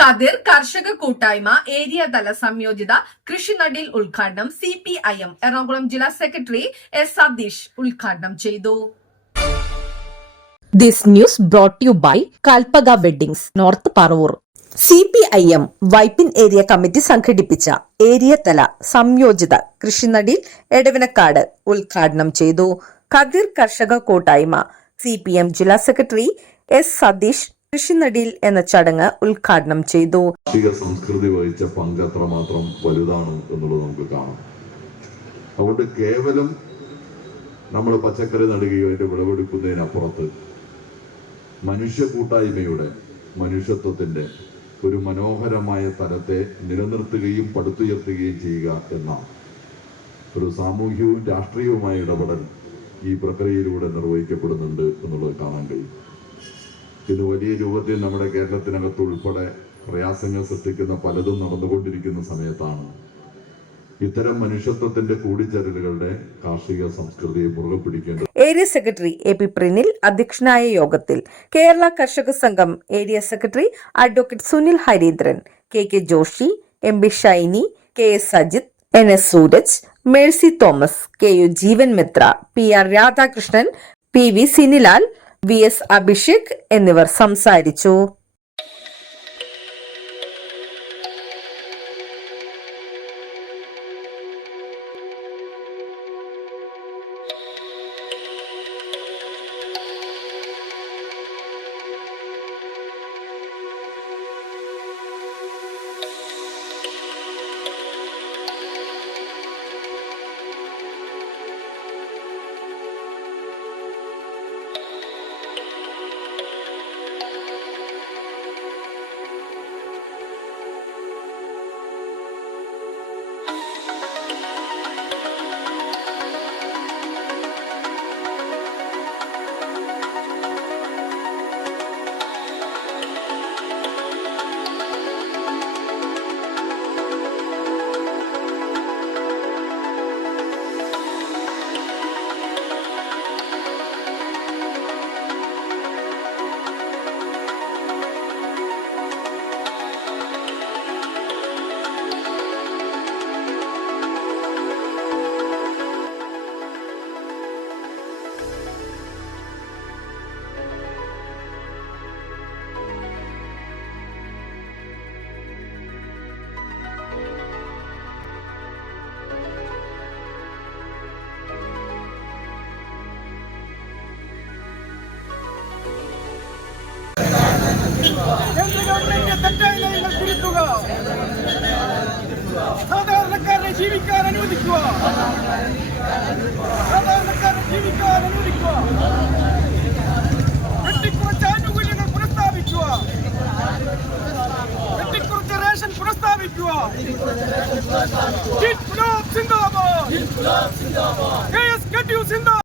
കതിർ കർഷക കൂട്ടായ്മ ഏരിയ തല സംയോജിത കൃഷിനടിൽ ഉദ്ഘാടനം C P I M Ernakulam ജില്ലാ സെക്രട്ടറി എസ് സതീഷ് ഉദ്ഘാടനം ചെയ്തു. This news brought you by Kalpaka weddings North Paravur C P I M Vypin area committee സംഘടിപ്പിച്ച ഏരിയ തല സംയോജിത കൃഷിനടിയിൽ എടവനക്കാട് ഉദ്ഘാടനം ചെയ്തു. കതിർ കർഷക കൂട്ടായ്മ സി പി എം ജില്ലാ സെക്രട്ടറി എസ് സതീഷ് കൃഷിനടിയിൽ എന്ന ചടങ്ങ് ഉദ്ഘാടനം ചെയ്തു. സംസ്കൃതി വഹിച്ച പങ്ക് അത്രമാത്രം വലുതാണ് എന്നുള്ളത് നമുക്ക് കാണാം. അതുകൊണ്ട് കേവലം നമ്മൾ പച്ചക്കറി നടുകയോ അതിന്റെ വിളവെടുക്കുന്നതിനപ്പുറത്ത് മനുഷ്യ കൂട്ടായ്മയുടെ മനുഷ്യത്വത്തിന്റെ ഒരു മനോഹരമായ തലത്തെ നിലനിർത്തുകയും പടുത്തുയർത്തുകയും ചെയ്യുക എന്ന ഒരു സാമൂഹ്യവും രാഷ്ട്രീയവുമായ ഇടപെടൽ ഈ പ്രക്രിയയിലൂടെ നിർവഹിക്കപ്പെടുന്നുണ്ട് എന്നുള്ളത് കാണാൻ കഴിയും. ഇന്ന് വലിയ രൂപത്തിൽ നമ്മുടെ കേരളത്തിനകത്ത് ഉൾപ്പെടെ പ്രയാസങ്ങൾ സൃഷ്ടിക്കുന്ന പലതും നടന്നുകൊണ്ടിരിക്കുന്ന സമയത്താണ് ഇത്തരം മനുഷ്യത്വത്തിന്റെ കൂടിച്ചേരലുകളുടെ കാർഷിക സംസ്കൃതിയെ മുറുകെ പിടിക്കേണ്ടത്. Area secretary A P Prinil അധ്യക്ഷനായ യോഗത്തിൽ കേരള കർഷക സംഘം area secretary advocate Sunil Harindran K K Joshy M B Shiny K S Sajith N S Sooraj Mercy Thomas K U Jeevan Mithra P R Radhakrishnan P V Sinilal V S Abhishek എന്നിവർ സംസാരിച്ചു ജീവിക്കാൻ അനുവദിക്കുക. സാധാരണക്കാരനെ ജീവിക്കാൻ അനുവദിക്കുക. വെട്ടിക്കുറച്ച ആനുകൂല്യങ്ങൾ പുനഃസ്ഥാപിക്കുക. വെട്ടിക്കുറച്ച റേഷൻ പുനഃസ്ഥാപിക്കുക. സിന്ദാബാദ്. K S K T U സിന്ദാബാദ്.